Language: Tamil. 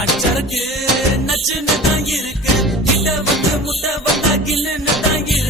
நச்சருக்கு நச்சுன்னு தான் இருக்கு கிட்ட வந்து முட்டை வந்தா கில்லுன்னு தான் இருக்கு